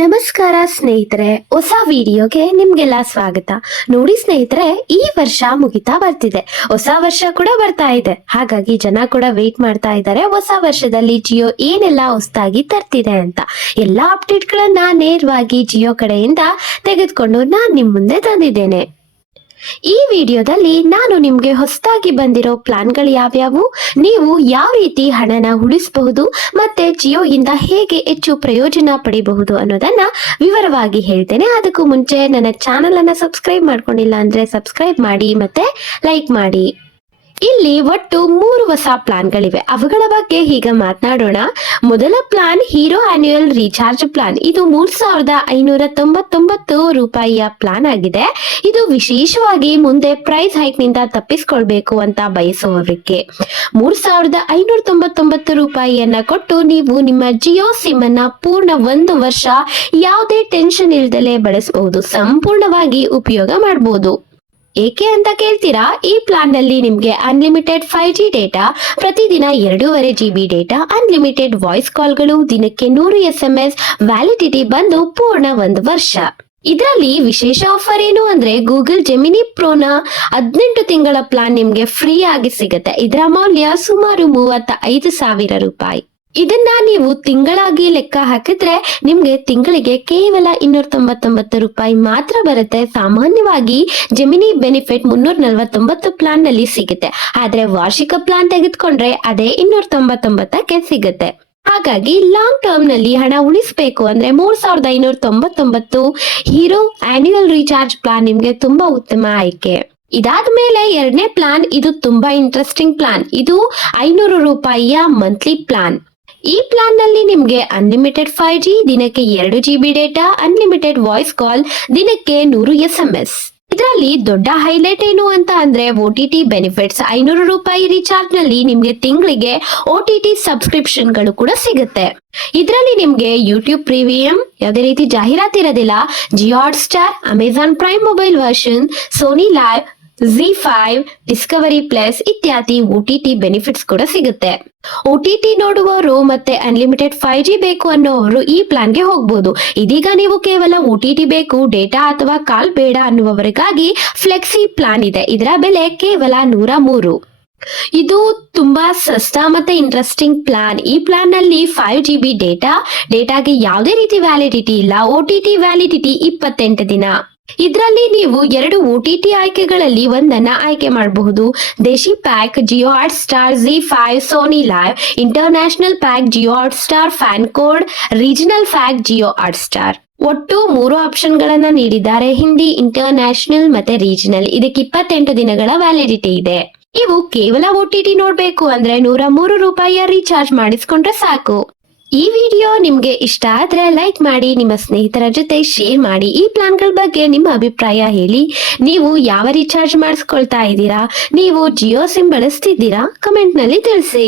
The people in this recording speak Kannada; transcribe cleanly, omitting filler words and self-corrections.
ನಮಸ್ಕಾರ ಸ್ನೇಹಿತರೆ, ಹೊಸ ವಿಡಿಯೋಗೆ ನಿಮ್ಗೆಲ್ಲ ಸ್ವಾಗತ. ನೋಡಿ ಸ್ನೇಹಿತರೆ, ಈ ವರ್ಷ ಮುಗಿತಾ ಬರ್ತಿದೆ, ಹೊಸ ವರ್ಷ ಕೂಡ ಬರ್ತಾ ಇದೆ. ಹಾಗಾಗಿ ಜನ ಕೂಡ ವೇಟ್ ಮಾಡ್ತಾ ಇದ್ದಾರೆ ಹೊಸ ವರ್ಷದಲ್ಲಿ ಜಿಯೋ ಏನೆಲ್ಲ ಹೊಸದಾಗಿ ತರ್ತಿದೆ ಅಂತ. ಎಲ್ಲಾ ಅಪ್ಡೇಟ್ ಗಳನ್ನ ನೇರವಾಗಿ ಜಿಯೋ ಕಡೆಯಿಂದ ತೆಗೆದುಕೊಂಡು ನಾನ್ ನಿಮ್ ಮುಂದೆ ತಂದಿದ್ದೇನೆ. ಈ ವಿಡಿಯೋದಲ್ಲಿ ನಾನು ನಿಮ್ಗೆ ಹೊಸದಾಗಿ ಬಂದಿರೋ ಪ್ಲಾನ್ಗಳು ಯಾವ್ಯಾವು, ನೀವು ಯಾವ ರೀತಿ ಹಣನ ಉಳಿಸಬಹುದು, ಮತ್ತೆ ಜಿಯೋ ಇಂದ ಹೇಗೆ ಹೆಚ್ಚು ಪ್ರಯೋಜನ ಪಡಿಬಹುದು ಅನ್ನೋದನ್ನ ವಿವರವಾಗಿ ಹೇಳ್ತೇನೆ. ಅದಕ್ಕೂ ಮುಂಚೆ ನನ್ನ ಚಾನೆಲ್ ಅನ್ನ ಸಬ್ಸ್ಕ್ರೈಬ್ ಮಾಡ್ಕೊಂಡಿಲ್ಲ ಅಂದ್ರೆ ಸಬ್ಸ್ಕ್ರೈಬ್ ಮಾಡಿ ಮತ್ತೆ ಲೈಕ್ ಮಾಡಿ. ಇಲ್ಲಿ ಒಟ್ಟು 3 ಹೊಸ ಪ್ಲಾನ್ಗಳಿವೆ, ಅವುಗಳ ಬಗ್ಗೆ ಈಗ ಮಾತನಾಡೋಣ. ಮೊದಲ plan hero annual recharge plan. ಇದು 3599 ರೂಪಾಯಿಯ ಪ್ಲಾನ್ ಆಗಿದೆ. ಇದು ವಿಶೇಷವಾಗಿ ಮುಂದೆ ಪ್ರೈಸ್ ಹೈಕ್ ನಿಂದ ತಪ್ಪಿಸ್ಕೊಳ್ಬೇಕು ಅಂತ ಬಯಸುವವರಿಗೆ 3599 ರೂಪಾಯಿಯನ್ನ ಕೊಟ್ಟು ನೀವು ನಿಮ್ಮ ಜಿಯೋ ಸಿಮ್ ಅನ್ನ ಪೂರ್ಣ 1 ವರ್ಷ ಯಾವುದೇ ಟೆನ್ಷನ್ ಇಲ್ದಲೆ ಬಳಸಬಹುದು, ಸಂಪೂರ್ಣವಾಗಿ ಉಪಯೋಗ ಮಾಡಬಹುದು. ಏಕೆ ಅಂತ ಕೇಳ್ತೀರಾ? ಈ ಪ್ಲಾನ್ ನಲ್ಲಿ ನಿಮ್ಗೆ ಅನ್ಲಿಮಿಟೆಡ್ 5G ಡೇಟಾ, ಪ್ರತಿದಿನ 2.5 GB ಡೇಟಾ, ಅನ್ಲಿಮಿಟೆಡ್ ವಾಯ್ಸ್ ಕಾಲ್ಗಳು, ದಿನಕ್ಕೆ 100 SMS ವ್ಯಾಲಿಡಿಟಿ ಬಂದು ಪೂರ್ಣ 1 ವರ್ಷ. ಇದರಲ್ಲಿ ವಿಶೇಷ ಆಫರ್ ಏನು ಅಂದ್ರೆ ಗೂಗಲ್ ಜೆಮಿನಿ ಪ್ರೋನ 18 ತಿಂಗಳ ಪ್ಲಾನ್ ನಿಮ್ಗೆ ಫ್ರೀ ಆಗಿ ಸಿಗುತ್ತೆ. ಇದರ ಮೌಲ್ಯ ಸುಮಾರು 35,000 ರೂಪಾಯಿ. ಇದನ್ನ ನೀವು ತಿಂಗಳಾಗಿ ಲೆಕ್ಕ ಹಾಕಿದ್ರೆ ನಿಮ್ಗೆ ತಿಂಗಳಿಗೆ ಕೇವಲ 299 ರೂಪಾಯಿ ಮಾತ್ರ ಬರುತ್ತೆ. ಸಾಮಾನ್ಯವಾಗಿ ಜೆಮಿನಿ ಬೆನಿಫಿಟ್ 349 ಪ್ಲಾನ್ ನಲ್ಲಿ ಸಿಗುತ್ತೆ, ಆದ್ರೆ ವಾರ್ಷಿಕ ಪ್ಲಾನ್ ತೆಗೆದುಕೊಂಡ್ರೆ ಅದೇ 299ಕ್ಕೆ ಸಿಗುತ್ತೆ. ಹಾಗಾಗಿ ಲಾಂಗ್ ಟರ್ಮ್ ನಲ್ಲಿ ಹಣ ಉಳಿಸಬೇಕು ಅಂದ್ರೆ 3599 ಹೀರೋ ಆನ್ಯುಯಲ್ ರೀಚಾರ್ಜ್ ಪ್ಲಾನ್ ನಿಮ್ಗೆ ತುಂಬಾ ಉತ್ತಮ ಆಯ್ಕೆ. ಇದಾದ್ಮೇಲೆ ಎರಡನೇ ಪ್ಲಾನ್, ಇದು ತುಂಬಾ ಇಂಟ್ರೆಸ್ಟಿಂಗ್ ಪ್ಲಾನ್. ಇದು 500 ರೂಪಾಯಿಯ ಮಂತ್ಲಿ ಪ್ಲಾನ್. ಈ ಪ್ಲಾನ್ ನಲ್ಲಿ ನಿಮ್ಗೆ ಅನ್ಲಿಮಿಟೆಡ್ 5G, ದಿನಕ್ಕೆ 2 GB data, unlimited voice call, ದಿನಕ್ಕೆ 100 SMS. ಇದರಲ್ಲಿ ದೊಡ್ಡ ಹೈಲೈಟ್ ಏನು ಅಂತ ಅಂದ್ರೆ OTT ಬೆನಿಫಿಟ್ಸ್. 500 ರೂಪಾಯಿ ರೀಚಾರ್ಜ್ ನಲ್ಲಿ ನಿಮ್ಗೆ ತಿಂಗಳಿಗೆ OTT ಸಬ್ಸ್ಕ್ರಿಪ್ಷನ್ ಗಳು ಕೂಡ ಸಿಗುತ್ತೆ. ಇದರಲ್ಲಿ ನಿಮ್ಗೆ ಯೂಟ್ಯೂಬ್ ಪ್ರೀಮಿಯಂ, ಯಾವುದೇ ರೀತಿ ಜಾಹೀರಾತು ಇರೋದಿಲ್ಲ, Jio Hotstar, Amazon Prime mobile version, Sony LIV, ZEE5, Discovery plus ಇತ್ಯಾದಿ OTT ಬೆನಿಫಿಟ್ಸ್ ಕೂಡ ಸಿಗುತ್ತೆ. OTT ನೋಡುವವರು ಮತ್ತೆ ಅನ್ಲಿಮಿಟೆಡ್ 5G ಬೇಕು ಅನ್ನೋವರು ಈ ಪ್ಲಾನ್ಗೆ ಹೋಗ್ಬೋದು. ಇದೀಗ ನೀವು ಕೇವಲ OTT ಬೇಕು, ಡೇಟಾ ಅಥವಾ ಕಾಲ್ ಬೇಡ ಅನ್ನುವವರಿಗಾಗಿ ಫ್ಲೆಕ್ಸಿ ಪ್ಲಾನ್ ಇದೆ. ಇದರ ಬೆಲೆ ಕೇವಲ 103. ಇದು ತುಂಬಾ ಸಸ್ತಾ ಮತ್ತೆ ಇಂಟ್ರೆಸ್ಟಿಂಗ್ ಪ್ಲಾನ್. ಈ ಪ್ಲಾನ್ ನಲ್ಲಿ 5 GB ಡೇಟಾಗೆ ಯಾವುದೇ ರೀತಿ ವ್ಯಾಲಿಡಿಟಿ ಇಲ್ಲ. OTT ವ್ಯಾಲಿಡಿಟಿ 28 ದಿನ. ಇದರಲ್ಲಿ ನೀವು 2 OTT ಆಯ್ಕೆಗಳಲ್ಲಿ ಒಂದನ್ನ ಆಯ್ಕೆ ಮಾಡಬಹುದು. ದೇಶಿ pack Jio Hotstar, ZEE5, Sony LIV. International pack Jio Hotstar, FanCode, regional pack Jio Hotstar. ಒಟ್ಟು 3 ಆಪ್ಷನ್ ಗಳನ್ನ ನೀಡಿದ್ದಾರೆ, ಹಿಂದಿ, ಇಂಟರ್ನ್ಯಾಷನಲ್ ಮತ್ತೆ ರೀಜನಲ್. ಇದಕ್ಕೆ 28 ದಿನಗಳ ವ್ಯಾಲಿಡಿಟಿ ಇದೆ. ನೀವು ಕೇವಲ OTT ನೋಡ್ಬೇಕು ಅಂದ್ರೆ 103 ರೂಪಾಯಿಯ ರೀಚಾರ್ಜ್ ಮಾಡಿಸ್ಕೊಂಡ್ರೆ ಸಾಕು. ಈ ವಿಡಿಯೋ ನಿಮ್ಗೆ ಇಷ್ಟ ಆದ್ರೆ ಲೈಕ್ ಮಾಡಿ, ನಿಮ್ಮ ಸ್ನೇಹಿತರ ಜೊತೆ ಶೇರ್ ಮಾಡಿ. ಈ ಪ್ಲಾನ್ಗಳ ಬಗ್ಗೆ ನಿಮ್ಮ ಅಭಿಪ್ರಾಯ ಹೇಳಿ. ನೀವು ಯಾವ ರೀಚಾರ್ಜ್ ಮಾಡಿಸ್ಕೊಳ್ತಾ ಇದ್ದೀರಾ? ನೀವು ಜಿಯೋ ಸಿಮ್ ಬಳಸ್ತಿದ್ದೀರಾ? ಕಮೆಂಟ್ ನಲ್ಲಿ ತಿಳಿಸಿ.